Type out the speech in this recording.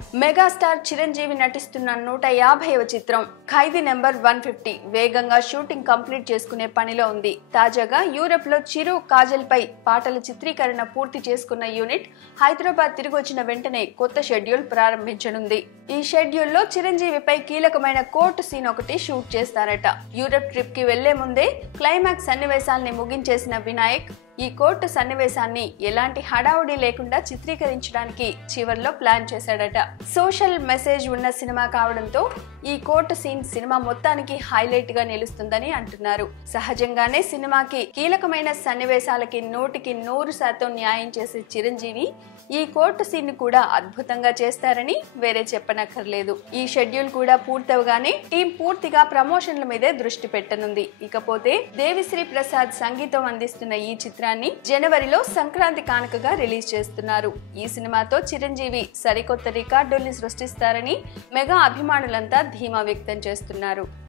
Megastar Chiranjeevi నటిస్తున్న 150వ చిత్రం ఖైదీ number 150 వేగంగా షూటింగ్ కంప్లీట్ చేసుకునే పనిలో ఉంది. తాజాగా యూరప్ లో చిరు, కాజల్ పై పాటల చిత్రీకరణ పూర్తి చేసుకున్న యూనిట్ హైదరాబాద్ తిరిగి వచ్చిన వెంటనే కొత్త షెడ్యూల్ ప్రారంభించనుంది. ఈ షెడ్యూల్లో చిరంజీవిపై కీలకమైన కోర్టు సీన్ ఒకటి షూట్ చేస్తారట. యూరప్ ట్రిప్ కి వెళ్లే ముందే క్లైమాక్స్ సన్నివేశాల్ని ముగించేసిన వినాయక్ ఈ కోర్టు సన్నివేశాన్ని ఎలాంటి హడావుడి లేకుండా చిత్రీకరించడానికి చివర్లో ప్లాన్ చేశాడట. సోషల్ మెసేజ్ ఉన్న సినిమా కావడంతో ఈ కోర్టు సీన్ సినిమా మొత్తానికి హైలైట్ గా నిలుస్తుందని అంటున్నారు. సహజంగానే సినిమాకి కీలకమైన సన్నివేశాలకి 100% న్యాయం చేసే చిరంజీవి ఈ కోర్టు సీన్ కూడా అద్భుతంగా చేస్తారని వేరే చెప్పనక్కర్లేదు. ఈ షెడ్యూల్ కూడా పూర్తవగానే టీం పూర్తిగా ప్రమోషన్ల మీదే దృష్టి పెట్టనుంది. ఇకపోతే దేవిశ్రీ ప్రసాద్ సంగీతం అందిస్తున్న ఈ చిత్రాన్ని జనవరిలో సంక్రాంతి కానుకగా రిలీజ్ చేస్తున్నారు. ఈ సినిమాతో చిరంజీవి సరికొత్త రికార్డుల్ని సృష్టిస్తారని మెగా అభిమానులంతా ధీమా వ్యక్తం చేస్తున్నారు.